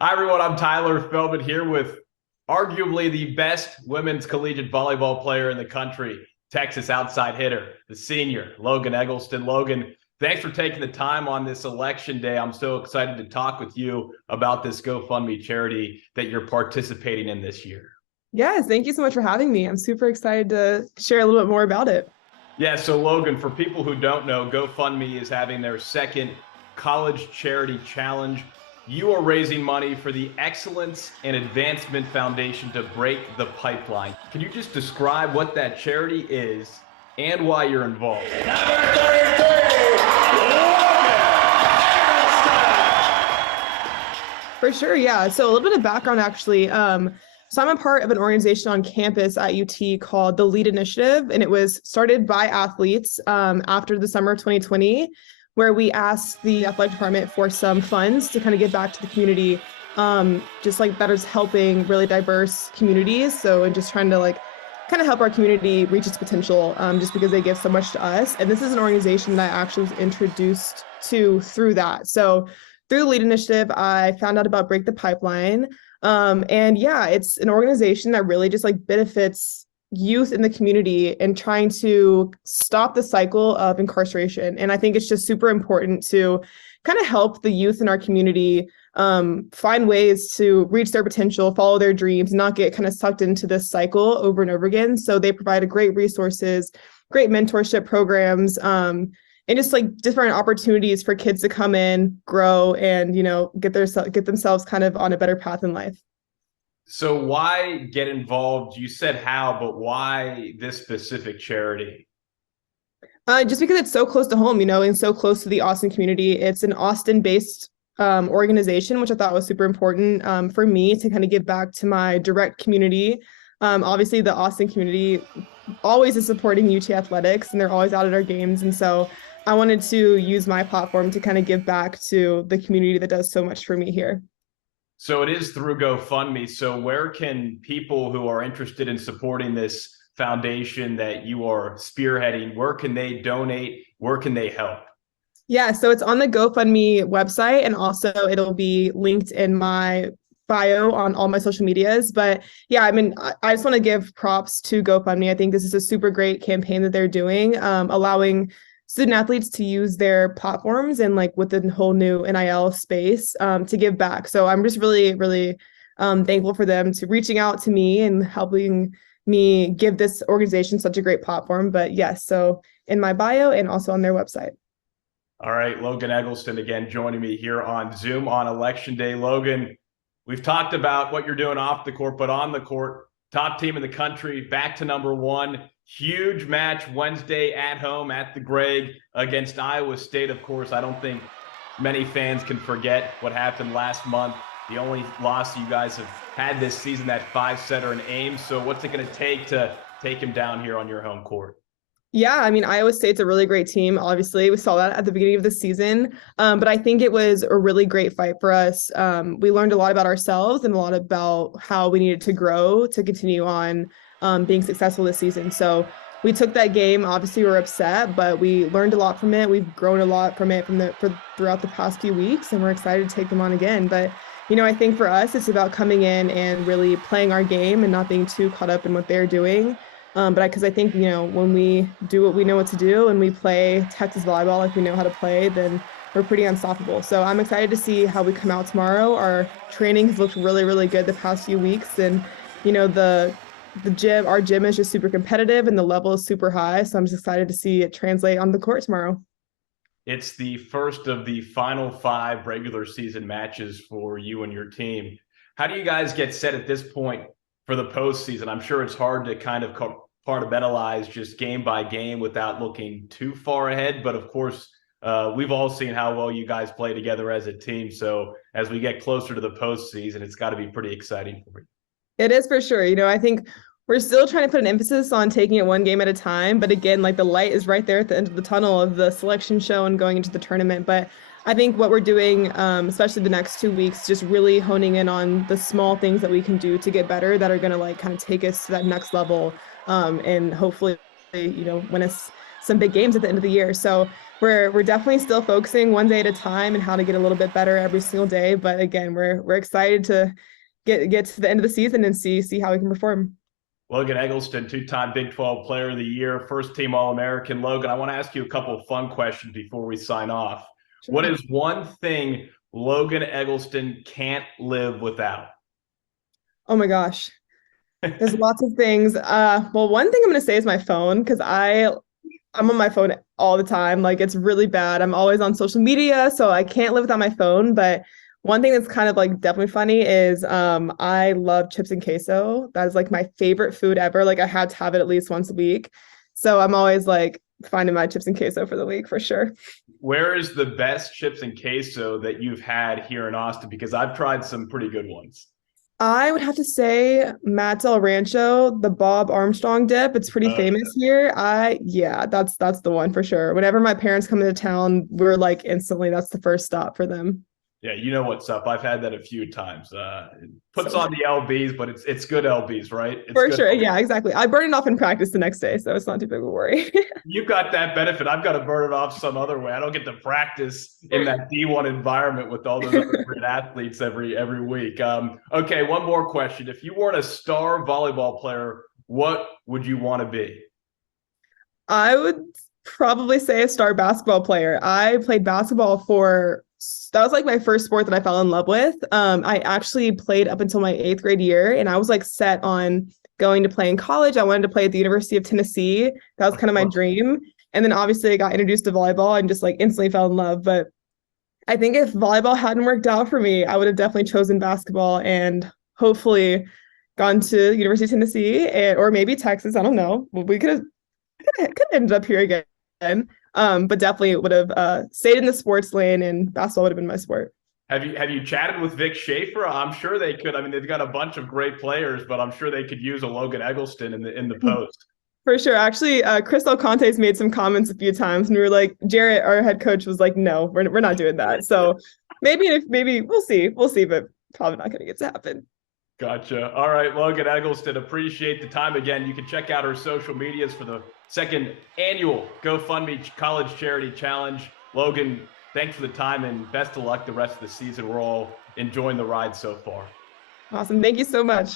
Hi, everyone. I'm Tyler Feldman here with arguably the best women's collegiate volleyball player in the country, Texas outside hitter, the senior, Logan Eggleston. Logan, thanks for taking the time on this election day. I'm so excited to talk with you about this GoFundMe charity that you're participating in this year. Yes, thank you so much for having me. I'm super excited to share a little bit more about it. Yeah, so Logan, for people who don't know, GoFundMe is having their second college charity challenge. You are raising money for the Excellence and Advancement Foundation to break the pipeline. Can you just describe what that charity is and why you're involved? Number 33, For sure, yeah. So a little bit of background, actually. So I'm a part of an organization on campus at UT called the LEAD Initiative, and it was started by athletes after the summer of 2020, where we asked the athletic department for some funds to kind of give back to the community, just like that is helping really diverse communities. So, and just trying to kind of help our community reach its potential, just because they give so much to us. And this is an organization that I actually was introduced to through that. So through the LEAD Initiative, I found out about Break the Pipeline. And yeah, it's an organization that really just benefits youth in the community and trying to stop the cycle of incarceration. And I think it's just super important to kind of help the youth in our community find ways to reach their potential, follow their dreams, not get kind of sucked into this cycle over and over again. So they provide great resources, great mentorship programs, and just different opportunities for kids to come in, grow, and get themselves kind of on a better path in life. So why get involved? You said how, but why this specific charity? Just because it's so close to home, and so close to the Austin community. It's an Austin-based organization, which I thought was super important for me to kind of give back to my direct community. Obviously, the Austin community always is supporting UT athletics, and they're always out at our games. And so I wanted to use my platform to kind of give back to the community that does so much for me here. So it is through GoFundMe. So where can people who are interested in supporting this foundation that you are spearheading, where can they donate? Where can they help? Yeah, so it's on the GoFundMe website, and also it'll be linked in my bio on all my social medias. But yeah, I mean, I just want to give props to GoFundMe. I think this is a super great campaign that they're doing, allowing student athletes to use their platforms and with the whole new NIL space to give back. So I'm just really, really thankful for them to reaching out to me and helping me give this organization such a great platform. But yes, so in my bio and also on their website. All right, Logan Eggleston again joining me here on Zoom on Election Day. Logan, we've talked about what you're doing off the court, but on the court, top team in the country, back to number one. Huge match Wednesday at home at the Greg against Iowa State. Of course, I don't think many fans can forget what happened last month. The only loss you guys have had this season, that 5-setter in Ames. So what's it going to take him down here on your home court? Yeah, I mean, Iowa State's a really great team. Obviously, we saw that at the beginning of the season, but I think it was a really great fight for us. We learned a lot about ourselves and a lot about how we needed to grow to continue on being successful this season. So we took that game. Obviously, we were upset, but we learned a lot from it. We've grown a lot from it throughout the past few weeks, and we're excited to take them on again. But I think for us, it's about coming in and really playing our game and not being too caught up in what they're doing. Because I think, when we do what we know what to do and we play Texas volleyball like we know how to play, then we're pretty unstoppable. So I'm excited to see how we come out tomorrow. Our training has looked really, really good the past few weeks. And, our gym is just super competitive and the level is super high. So I'm just excited to see it translate on the court tomorrow. It's the first of the final 5 regular season matches for you and your team. How do you guys get set at this point for the postseason? I'm sure it's hard to kind of compartmentalize just game by game without looking too far ahead. But of course, we've all seen how well you guys play together as a team. So as we get closer to the postseason, it's got to be pretty exciting for you. It is for sure. I think we're still trying to put an emphasis on taking it one game at a time. But again, the light is right there at the end of the tunnel of the selection show and going into the tournament. But I think what we're doing, especially the next 2 weeks, just really honing in on the small things that we can do to get better that are going to kind of take us to that next level and hopefully, win us some big games at the end of the year. So we're definitely still focusing one day at a time and how to get a little bit better every single day. But again, we're excited to get to the end of the season and see how we can perform. Logan Eggleston, two-time Big 12 Player of the Year, first-team All-American. Logan, I want to ask you a couple of fun questions before we sign off. Sure. What is one thing Logan Eggleston can't live without? Oh my gosh. There's lots of things. Well, one thing I'm gonna say is my phone, because I'm on my phone all the time. Like it's really bad. I'm always on social media, so I can't live without my phone. But one thing that's kind of like definitely funny is I love chips and queso. That is like my favorite food ever. Like I had to have it at least once a week. So I'm always like finding my chips and queso for the week for sure. Where is the best chips and queso that you've had here in Austin? Because I've tried some pretty good ones. I would have to say Matt Del Rancho, the Bob Armstrong dip. It's pretty famous here. Yeah, that's the one for sure. Whenever my parents come into town, we're like instantly that's the first stop for them. Yeah, you know what's up. I've had that a few times. It puts So on the LBs, but it's good LBs, right? It's for good sure. LBs. Yeah, exactly. I burn it off in practice the next day, so it's not too big of a worry. You've got that benefit. I've got to burn it off some other way. I don't get to practice in that D1 environment with all those other great athletes every week. Okay, one more question. If you weren't a star volleyball player, what would you want to be? I would probably say a star basketball player. I played basketball that was like my first sport that I fell in love with. I actually played up until my 8th grade year, and I was like set on going to play in college. I wanted to play at the University of Tennessee. That was kind of my dream. And then obviously I got introduced to volleyball and just like instantly fell in love. But I think if volleyball hadn't worked out for me, I would have definitely chosen basketball and hopefully gone to University of Tennessee or maybe Texas. I don't know. We could have ended up here again. But definitely would have stayed in the sports lane, and basketball would have been my sport. Have you chatted with Vic Schaefer? I'm sure they could. I mean, they've got a bunch of great players, but I'm sure they could use a Logan Eggleston in the post. For sure. Actually, Crystal Conte's made some comments a few times, and we were like, Jarrett, our head coach, was like, "No, we're not doing that." So maybe we'll see, but probably not going to get to happen. Gotcha. All right, Logan Eggleston, appreciate the time again. You can check out her social medias for the second annual GoFundMe College Charity Challenge. Logan, thanks for the time and best of luck the rest of the season. We're all enjoying the ride so far. Awesome. Thank you so much.